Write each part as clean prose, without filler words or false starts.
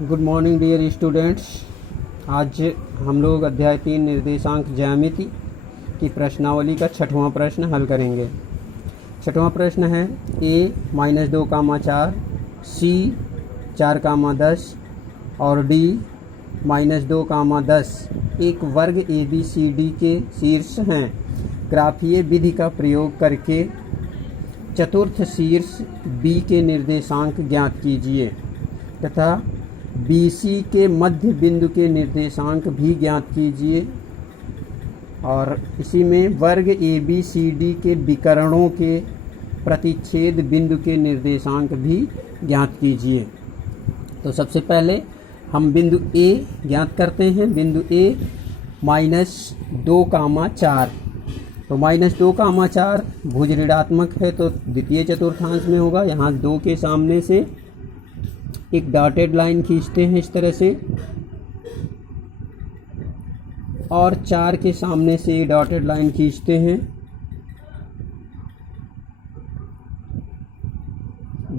Good morning dear students. आज हम लोग अध्याय 3 निर्देशांक ज्यामिति की प्रश्नावली का 6वां प्रश्न हल करेंगे। 6वां प्रश्न है a-2, 4 c 4, 10 और d -2, 10 एक वर्ग ABCD के शीर्ष हैं। ग्राफीय विधि का प्रयोग करके चतुर्थ शीर्ष B के निर्देशांक ज्ञात कीजिए तथा BC के मध्य बिंदु के निर्देशांक भी ज्ञात कीजिए और इसी में वर्ग ABCD के विकर्णों के प्रतिच्छेद बिंदु के निर्देशांक भी ज्ञात कीजिए। तो सबसे पहले हम बिंदु A ज्ञात करते हैं। बिंदु A -2, 4। तो -2, 4 भुज ऋणात्मक है तो द्वितीय चतुर्थांश में होगा। यहाँ 2 के सामने से एक डॉटेड लाइन खींचते हैं इस तरह से और 4 के सामने से डॉटेड लाइन खींचते हैं।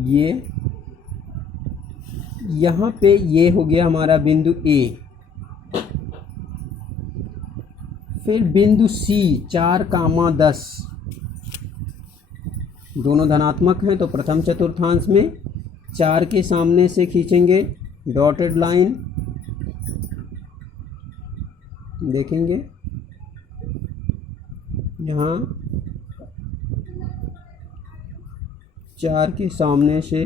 ये यहाँ पे ये हो गया हमारा बिंदु A। फिर बिंदु C 4, 10 दोनों धनात्मक हैं तो प्रथम चतुर्थांश में 4 के सामने से खींचेंगे डॉटेड लाइन, देखेंगे यहाँ 4 के सामने से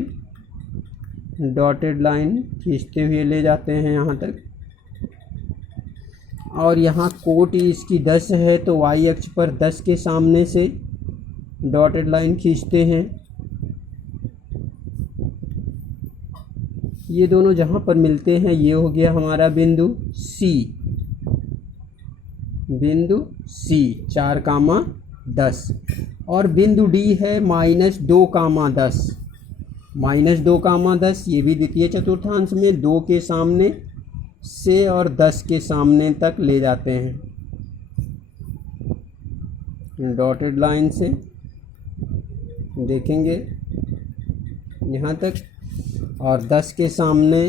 डॉटेड लाइन खींचते हुए ले जाते हैं यहाँ तक और यहाँ कोटि इसकी 10 है तो y अक्ष पर 10 के सामने से डॉटेड लाइन खींचते हैं। ये दोनों जहाँ पर मिलते हैं ये हो गया हमारा बिंदु C। बिंदु C 4, 10 और बिंदु D है -2, 10। -2, 10 ये भी द्वितीय चतुर्थांश में 2 के सामने से और 10 के सामने तक ले जाते हैं डॉटेड लाइन से, देखेंगे यहाँ तक और 10 के सामने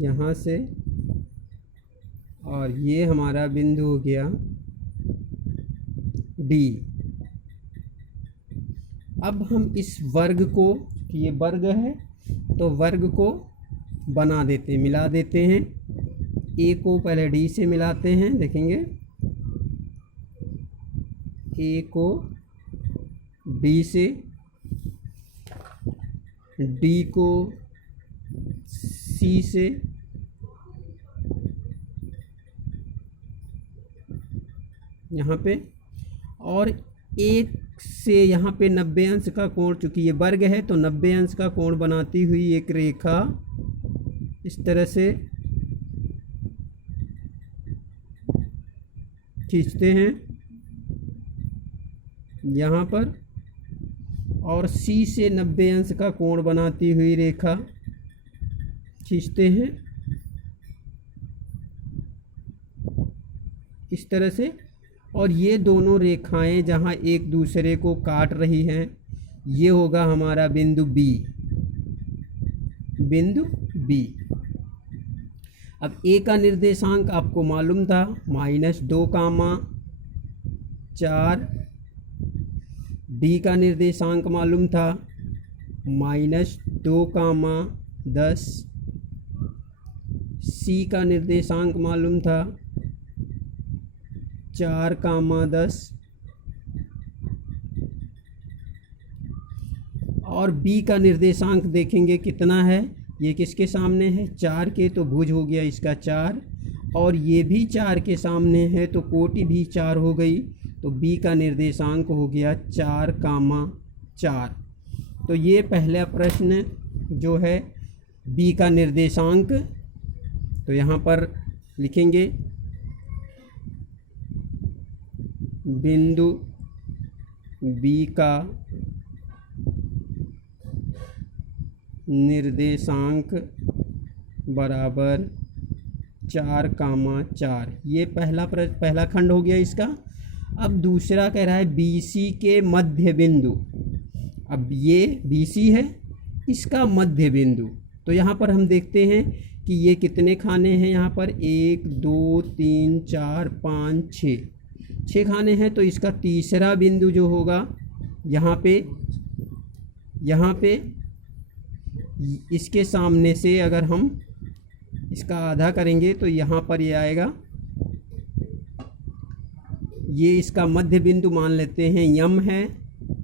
यहाँ से और ये हमारा बिंदु हो गया D। अब हम इस वर्ग को, ये वर्ग है तो वर्ग को बना देते, मिला देते हैं। A को पहले D से मिलाते हैं, देखेंगे A को D से, D को C से, यहाँ पे और 1 से यहाँ पे 90 अंश का कोण, चूँकि ये वर्ग है तो 90 अंश का कोण बनाती हुई एक रेखा इस तरह से खींचते हैं यहाँ पर और C से 90 अंश का कोण बनाती हुई रेखा खींचते हैं इस तरह से। और ये दोनों रेखाएं जहाँ एक दूसरे को काट रही हैं ये होगा हमारा बिंदु B। बिंदु B। अब A का निर्देशांक आपको मालूम था -2, 4। D का निर्देशांक मालूम था -2, 10। C का निर्देशांक मालूम था 4, 10 और B का निर्देशांक देखेंगे कितना है। ये किसके सामने है? 4 के, तो भुज हो गया इसका 4 और ये भी 4 के सामने है तो कोटि भी 4 हो गई। तो B का निर्देशांक हो गया 4, 4। तो ये पहला प्रश्न जो है B का निर्देशांक, तो यहाँ पर लिखेंगे बिंदु B का निर्देशांक बराबर 4,4। ये पहला खंड हो गया इसका। अब दूसरा कह रहा है BC के मध्य बिंदु। अब ये BC है, इसका मध्य बिंदु। तो यहाँ पर हम देखते हैं कि ये कितने खाने हैं। यहाँ पर 1 2 3 4 5 6 खाने हैं। तो इसका तीसरा बिंदु जो होगा यहाँ पे इसके सामने से अगर हम इसका आधा करेंगे तो यहाँ पर ये आएगा। ये इसका मध्य बिंदु मान लेते हैं यम है,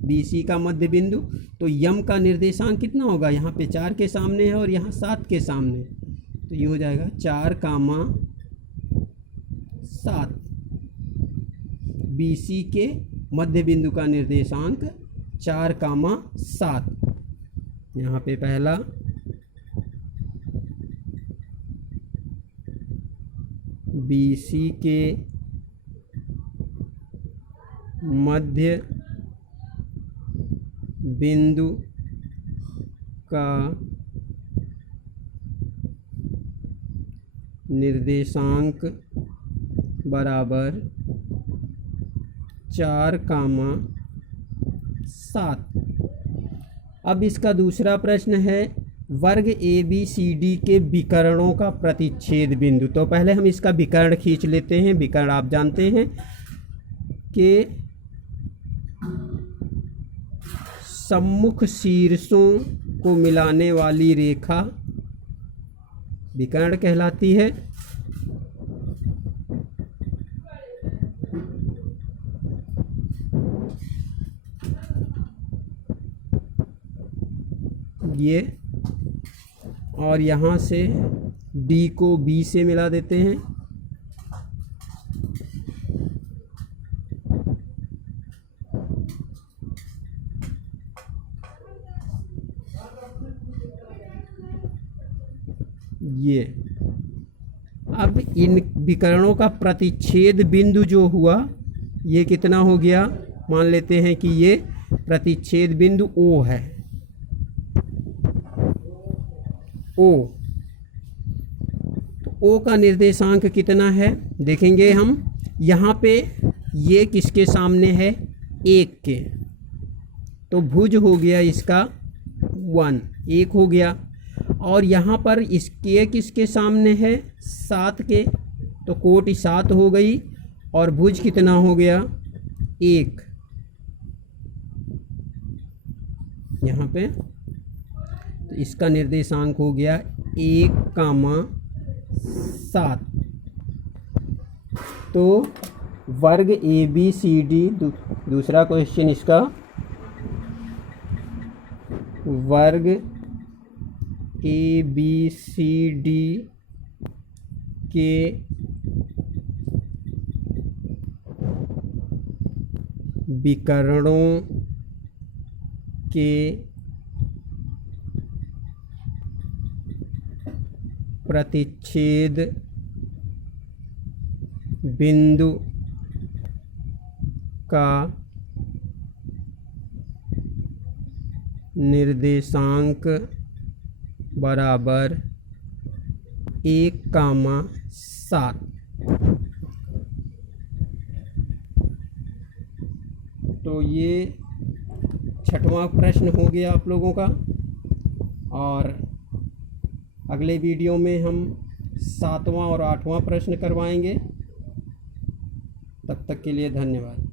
BC का मध्य बिंदु। तो यम का निर्देशांक कितना होगा, यहाँ पे 4 के सामने है और यहाँ 7 के सामने। तो ये हो जाएगा 4,7। BC के मध्य बिंदु का निर्देशांक 4,7। यहाँ पे पहला, BC के मध्य बिंदु का निर्देशांक बराबर 4,7। अब इसका दूसरा प्रश्न है वर्ग ABCD के विकर्णों का प्रतिच्छेद बिंदु। तो पहले हम इसका विकर्ण खींच लेते हैं। विकर्ण आप जानते हैं कि सम्मुख शीर्षों को मिलाने वाली रेखा विकर्ण कहलाती है। ये और यहाँ से D को B से मिला देते हैं। ये अब इन विकर्णों का प्रतिच्छेद बिंदु जो हुआ ये कितना हो गया, मान लेते हैं कि ये प्रतिच्छेद बिंदु O है। O तो O का निर्देशांक कितना है देखेंगे हम। यहाँ पे ये किसके सामने है, 1 के। तो भुज हो गया इसका 1 हो गया। और यहाँ पर इसके किसके सामने है, 7 के। तो कोटि 7 हो गई और भुज कितना हो गया, 1 यहाँ पे। तो इसका निर्देशांक हो गया 1,7। तो वर्ग ABCD, दूसरा क्वेश्चन इसका, वर्ग ABCD के विकर्णों के प्रतिच्छेद बिंदु का निर्देशांक बराबर 1,7। तो ये 6वां प्रश्न हो गया आप लोगों का। और अगले वीडियो में हम 7वां और 8वां प्रश्न करवाएंगे। तब तक के लिए धन्यवाद।